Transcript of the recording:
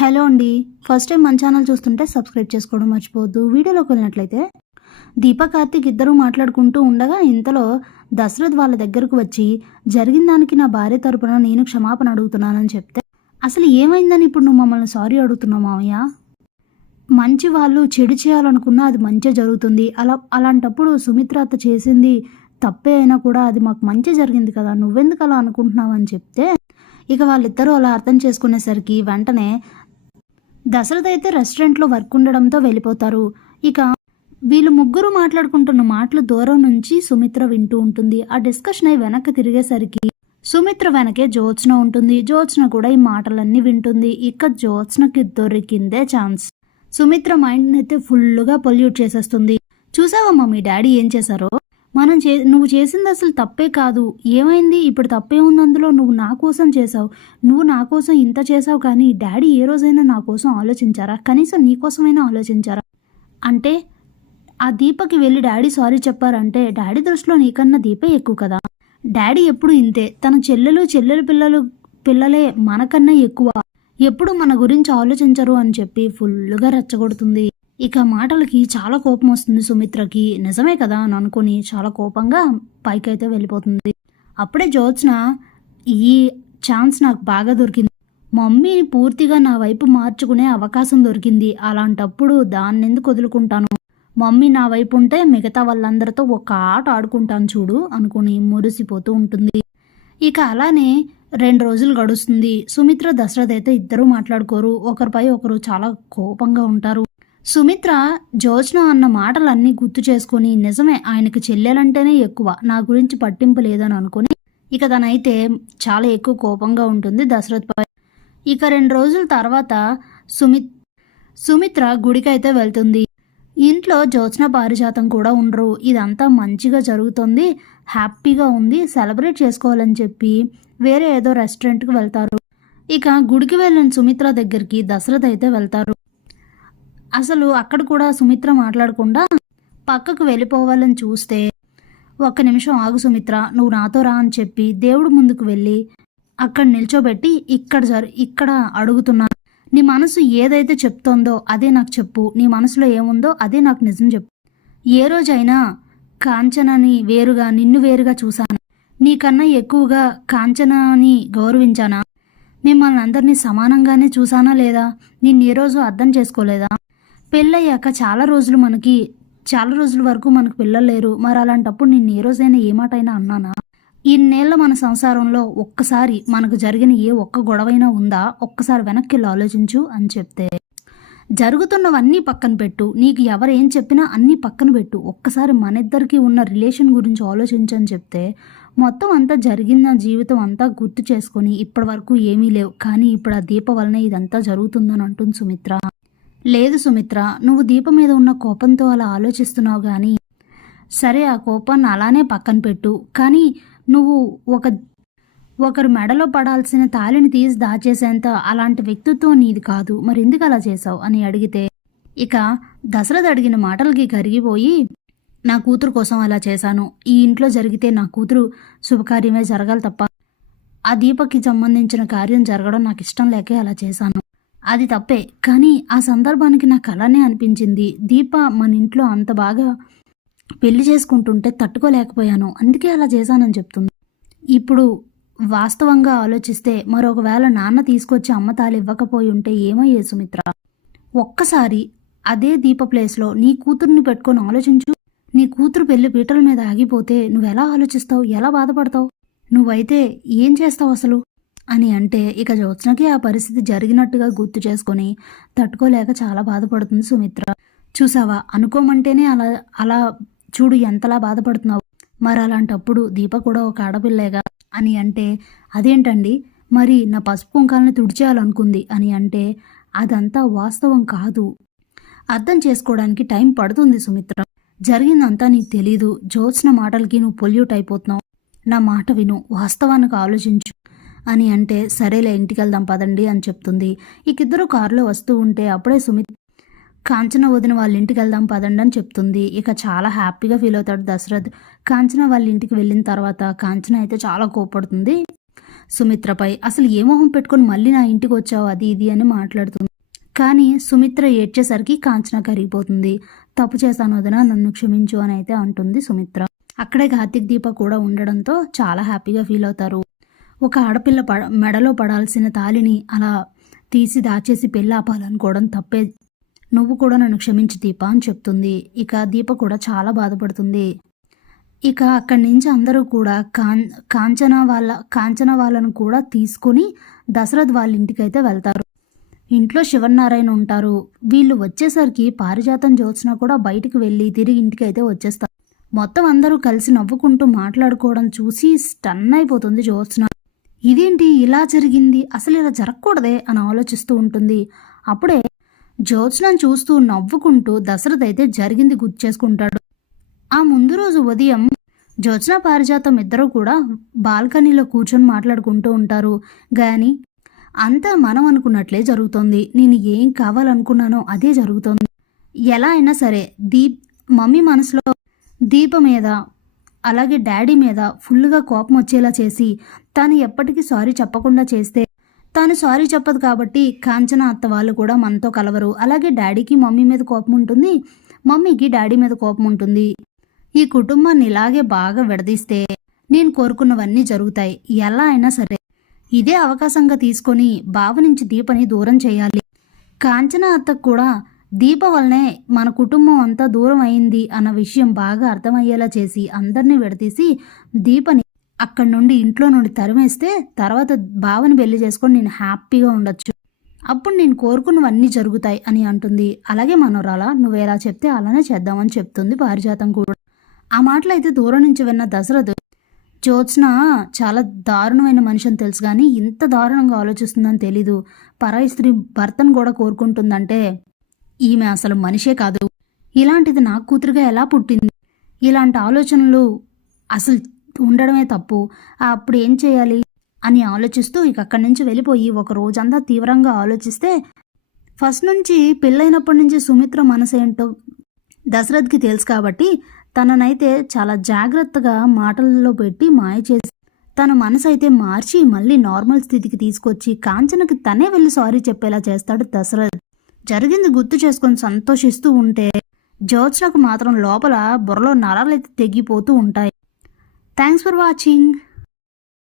Hello అండి. First time మన channel చూస్తుంటే సబ్స్క్రైబ్ చేసుకోవడం మర్చిపోవద్దు. వీడియోలోకి వెళ్ళినట్లయితే దీప, కార్తీక్ ఇద్దరూ మాట్లాడుకుంటూ ఉండగా ఇంతలో దశరథ్ వాళ్ళ దగ్గరకు వచ్చి జరిగిన దానికి నా భార్య తరపున నేను క్షమాపణ అడుగుతున్నానని చెప్తే, అసలు ఏమైందని ఇప్పుడు నువ్వు మమ్మల్ని సారీ అడుగుతున్నావు మామయ్య? మంచి వాళ్ళు చెడు చేయాలనుకున్నా అది మంచి జరుగుతుంది. అలాంటప్పుడు సుమిత్ర అత్త చేసింది తప్పే అయినా కూడా అది మాకు మంచి జరిగింది కదా, నువ్వెందుకు అలా అనుకుంటున్నావు అని చెప్తే, ఇక వాళ్ళిద్దరూ అలా అర్థం చేసుకునేసరికి వెంటనే దశరథ్ అయితే రెస్టారెంట్లో వర్క్ ఉండడంతో వెళ్ళిపోతారు. ఇక వీళ్ళు ముగ్గురు మాట్లాడుకుంటున్న మాటలు దూరం నుంచి సుమిత్ర వింటూ ఉంటుంది. ఆ డిస్కషన్ అయి వెనక్కి తిరిగేసరికి సుమిత్ర వెనకే జ్యోత్స్న ఉంటుంది. జ్యోత్స్న కూడా ఈ మాటలన్నీ వింటుంది. ఇక జ్యోత్స్నకి దొరికిందే ఛాన్స్. సుమిత్ర మైండ్ని అయితే ఫుల్గా పొల్యూట్ చేసేస్తుంది. చూసావమ్మా మీ డాడీ ఏం చేశారో? నువ్వు చేసింది అసలు తప్పే కాదు, ఏమైంది ఇప్పుడు తప్పే ఉంది అందులో? నువ్వు నా కోసం చేసావు, నువ్వు నా కోసం ఇంత చేసావు, కానీ డాడీ ఏ రోజైనా నా కోసం ఆలోచించారా? కనీసం నీ కోసమైనా ఆలోచించారా? అంటే ఆ దీపకి వెళ్ళి డాడీ సారీ చెప్పారంటే డాడీ దృష్టిలో నీకన్నా దీపే ఎక్కువ కదా. డాడీ ఎప్పుడు ఇంతే, తన చెల్లెలు పిల్లలే మనకన్నా ఎక్కువ, ఎప్పుడు మన గురించి ఆలోచించరు అని చెప్పి ఫుల్గా రెచ్చగొడుతుంది. ఇక మాటలకి చాలా కోపం వస్తుంది సుమిత్రకి. నిజమే కదా అని అనుకుని చాలా కోపంగా పైకైతే వెళ్ళిపోతుంది. అప్పుడే జ్యోత్స్న, ఈ ఛాన్స్ నాకు బాగా దొరికింది, మమ్మీని పూర్తిగా నా వైపు మార్చుకునే అవకాశం దొరికింది, అలాంటప్పుడు దాన్ని ఎందుకు వదులుకుంటాను? మమ్మీ నా వైపు ఉంటే మిగతా వాళ్ళందరితో ఒక ఆట ఆడుకుంటాను చూడు అనుకుని మురిసిపోతూ ఉంటుంది. ఇక అలానే 2 రోజులు గడుస్తుంది. సుమిత్ర, దశరథ్ అయితే ఇద్దరూ మాట్లాడుకోరు, ఒకరిపై ఒకరు చాలా కోపంగా ఉంటారు. సుమిత్ర జ్యోత్స్న అన్న మాటలన్నీ గుర్తు చేసుకుని, నిజమే ఆయనకు చెల్లెలంటేనే ఎక్కువ, నా గురించి పట్టింపు లేదని అనుకుని ఇక తనైతే చాలా ఎక్కువ కోపంగా ఉంటుంది దశరథ్పై. ఇక 2 రోజుల తర్వాత సుమిత్ర గుడికైతే వెళ్తుంది. ఇంట్లో జ్యోత్స్న, పారిజాతం కూడా ఉండరు. ఇదంతా మంచిగా జరుగుతుంది, హ్యాపీగా ఉంది, సెలబ్రేట్ చేసుకోవాలని చెప్పి వేరే ఏదో రెస్టారెంట్కి వెళ్తారు. ఇక గుడికి వెళ్ళిన సుమిత్ర దగ్గరికి దశరథ్ అయితే వెళ్తారు. అసలు అక్కడ కూడా సుమిత్ర మాట్లాడకుండా పక్కకు వెళ్ళిపోవాలని చూస్తే, ఒక్క నిమిషం ఆగు సుమిత్ర, నువ్వు నాతో రా అని చెప్పి దేవుడు ముందుకు వెళ్ళి అక్కడ నిల్చోబెట్టి, ఇక్కడ అడుగుతున్నా, నీ మనసు ఏదైతే చెప్తోందో అదే నాకు చెప్పు, నీ మనసులో ఏముందో అదే నాకు నిజం చెప్పు. ఏ రోజైనా కాంచనని వేరుగా, నిన్ను వేరుగా చూశాను? నీకన్నా ఎక్కువగా కాంచనని గౌరవించానా? మిమ్మల్ని అందరినీ సమానంగానే చూసానా లేదా? నిన్ను ఏ రోజు అర్థం చేసుకోలేదా? పెళ్ళయ్యాక చాలా రోజుల వరకు మనకు పిల్లలు లేరు, మరి అలాంటప్పుడు నిన్ను ఏ రోజైనా ఏ మాటైనా అన్నానా? ఇన్నేళ్ల మన సంసారంలో ఒక్కసారి మనకు జరిగిన ఏ ఒక్క గొడవైనా ఉందా? ఒక్కసారి వెనక్కి ఆలోచించు అని చెప్తే, జరుగుతున్నవన్నీ పక్కన పెట్టు, నీకు ఎవరేం చెప్పినా అన్నీ పక్కన పెట్టు, ఒక్కసారి మన ఇద్దరికి ఉన్న రిలేషన్ గురించి ఆలోచించని చెప్తే, మొత్తం అంతా జరిగిన జీవితం అంతా గుర్తు చేసుకొని ఇప్పటి వరకు ఏమీ లేవు, కానీ ఇప్పుడు ఆ దీప వలనే ఇదంతా జరుగుతుందని అంటుంది సుమిత్ర. లేదు సుమిత్ర, నువ్వు దీప మీద ఉన్న కోపంతో అలా ఆలోచిస్తున్నావు, కానీ సరే ఆ కోపాన్ని అలానే పక్కన పెట్టు, కానీ నువ్వు ఒకరి మెడలో పడాల్సిన తాళిని తీసి దాచేసేంత అలాంటి వ్యక్తిత్వం నీది కాదు, మరి ఎందుకు అలా చేసావు అని అడిగితే, ఇక దశరథ్ అడిగిన మాటలకి కరిగిపోయి, నా కూతురు కోసం అలా చేశాను, ఈ ఇంట్లో జరిగితే నా కూతురు శుభకార్యమే జరగాలి తప్ప ఆ దీపకి సంబంధించిన కార్యం జరగడం నాకు ఇష్టం లేకే అలా చేశాను, అది తప్పే, కానీ ఆ సందర్భానికి నాకు అలానే అనిపించింది, దీప మన ఇంట్లో అంత బాగా పెళ్లి చేసుకుంటుంటే తట్టుకోలేకపోయాను, అందుకే అలా చేశానని చెప్తుంది. ఇప్పుడు వాస్తవంగా ఆలోచిస్తే, మరొకవేళ నాన్న తీసుకొచ్చి అమ్మ తాళి ఇవ్వకపోయి ఉంటే ఏమయ్యే సుమిత్ర? ఒక్కసారి అదే దీప ప్లేస్లో నీ కూతుర్ని పెట్టుకొని ఆలోచించు. నీ కూతురు పెళ్లి పీటల మీద ఆగిపోతే నువ్వెలా ఆలోచిస్తావు, ఎలా బాధపడతావు? నువ్వైతే ఏం చేస్తావు అసలు అని అంటే, ఇక జ్యోత్స్నకి ఆ పరిస్థితి జరిగినట్టుగా గుర్తు చేసుకొని తట్టుకోలేక చాలా బాధపడుతుంది సుమిత్ర. చూసావా, అనుకోమంటేనే అలా చూడు ఎంతలా బాధపడుతున్నావు, మరి అలాంటప్పుడు దీప కూడా ఒక ఆడపిల్లేగా అని అంటే, అదేంటండి మరి నా పసుపు కుంకాలని తుడిచేయాలనుకుంది అని అంటే, అదంతా వాస్తవం కాదు, అర్థం చేసుకోవడానికి టైం పడుతుంది సుమిత్ర, జరిగిందంతా నీకు తెలీదు, జ్యోత్స్న మాటలకి నువ్వు పొల్యూట్ అయిపోతున్నావు, నా మాట విను, వాస్తవానికి ఆలోచించు అని అంటే, సరేలే ఇంటికి వెళ్దాం పదండి అని చెప్తుంది. ఇకిద్దరు కారులో వస్తూ ఉంటే అప్పుడే కాంచన వదిన వాళ్ళ ఇంటికి వెళ్దాం పదండి అని చెప్తుంది. ఇక చాలా హ్యాపీగా ఫీల్ అవుతాడు దశరథ్. కాంచన వాళ్ళ ఇంటికి వెళ్ళిన తర్వాత కాంచన అయితే చాలా కోపడుతుంది సుమిత్రపై. అసలు ఏ మొహం పెట్టుకొని మళ్ళీ నా ఇంటికి వచ్చావు అది ఇది అని మాట్లాడుతుంది. కానీ సుమిత్ర ఏడ్చేసరికి కాంచన కరిగిపోతుంది. తప్పు చేశాను వదిన, నన్ను క్షమించు అని అయితే అంటుంది సుమిత్ర. అక్కడే కార్తీక్ దీప కూడా ఉండడంతో చాలా హ్యాపీగా ఫీల్ అవుతారు. ఒక ఆడపిల్ల మెడలో పడాల్సిన తాళిని అలా తీసి దాచేసి పెళ్ళి ఆపాలనుకోవడం తప్పే. నువ్వు కూడా నన్ను క్షమించు దీప అని చెప్తుంది. ఇక దీప కూడా చాలా బాధపడుతుంది. ఇక అక్కడి నుంచి అందరూ కూడా కాంచన వాళ్ళను కూడా తీసుకొని దశరథ్ వాళ్ళ ఇంటికైతే వెళ్తారు. ఇంట్లో శివనారాయణ ఉంటారు. వీళ్ళు వచ్చేసరికి పారిజాతం జ్యోత్స్న కూడా బయటికి వెళ్ళి తిరిగి ఇంటికి అయితే వచ్చేస్తారు. మొత్తం అందరూ కలిసి నవ్వుకుంటూ మాట్లాడుకోవడం చూసి స్టన్ అయిపోతుంది జ్యోత్స్న. ఇదేంటి ఇలా జరిగింది, అసలు ఇలా జరగకూడదే అని ఆలోచిస్తూ ఉంటుంది. అప్పుడే జ్యోత్స్నను చూస్తూ నవ్వుకుంటూ దశరథ్ అయితే జరిగింది గుర్తు చేసుకుంటాడు. ఆ ముందు రోజు ఉదయం జ్యోత్స్న పారిజాతం ఇద్దరూ కూడా బాల్కనీలో కూర్చొని మాట్లాడుకుంటూ ఉంటారు. కానీ అంతా మనం అనుకున్నట్లే జరుగుతుంది. నేను ఏం కావాలనుకున్నానో అదే జరుగుతుంది. ఎలా అయినా సరే మమ్మీ మనసులో దీప మీద అలాగే డాడీ మీద ఫుల్గా కోపం వచ్చేలా చేసి తాను ఎప్పటికీ సారీ చెప్పకుండా చేస్తే, తాను సారీ చెప్పదు కాబట్టి కాంచన అత్త వాళ్ళు కూడా మనతో కలవరు. అలాగే డాడీకి మమ్మీ మీద కోపం ఉంటుంది, మమ్మీకి డాడీ మీద కోపం ఉంటుంది. ఈ కుటుంబాన్ని ఇలాగే బాగా విడదీస్తే నేను కోరుకున్నవన్నీ జరుగుతాయి. ఎలా అయినా సరే ఇదే అవకాశంగా తీసుకొని బావ నుంచి దీపని దూరం చేయాలి. కాంచన అత్తకు కూడా దీప వల్లనే మన కుటుంబం అంతా దూరం అయింది అన్న విషయం బాగా అర్థమయ్యేలా చేసి అందరినీ విడదీసి దీపని అక్కడి నుండి ఇంట్లో నుండి తరిమేస్తే తర్వాత బావని పెళ్లి చేసుకొని నేను హ్యాపీగా ఉండొచ్చు. అప్పుడు నేను కోరుకున్నవన్నీ జరుగుతాయి అని అంటుంది. అలాగే మనోరాలా, నువ్వేలా చెప్తే అలానే చేద్దామని చెప్తుంది పారిజాతం కూడా. ఆ మాటలు అయితే దూరం నుంచి విన్న దశరథ్, జ్యోత్స్న చాలా దారుణమైన మనిషి అని తెలుసు కానీ ఇంత దారుణంగా ఆలోచిస్తుందని తెలీదు. పరాయి స్త్రీ భర్తను కూడా కోరుకుంటుందంటే ఈమె అసలు మనిషే కాదు. ఇలాంటిది నా కూతురుగా ఎలా పుట్టింది? ఇలాంటి ఆలోచనలు అసలు ఉండడమే తప్పు. అప్పుడు ఏం చేయాలి అని ఆలోచిస్తూ ఇక అక్కడి నుంచి వెళ్ళిపోయి ఒక రోజంతా తీవ్రంగా ఆలోచిస్తే, ఫస్ట్ నుంచి పెళ్ళైనప్పటి నుంచి సుమిత్ర మనసు ఏంటో దశరథ్కి తెలుసు కాబట్టి తననైతే చాలా జాగ్రత్తగా మాటల్లో పెట్టి మాయ చేసి తన మనసు అయితే మార్చి మళ్ళీ నార్మల్ స్థితికి తీసుకొచ్చి కాంచనకి తనే వెళ్ళి సారీ చెప్పేలా చేస్తాడు దశరథ్. జరిగింది గుర్తు చేసుకొని సంతోషిస్తూ ఉంటే జ్యోత్స్నకు మాత్రం లోపల బుర్రలో నరాలైతే తెగిపోతూ ఉంటాయి. Thanks for watching.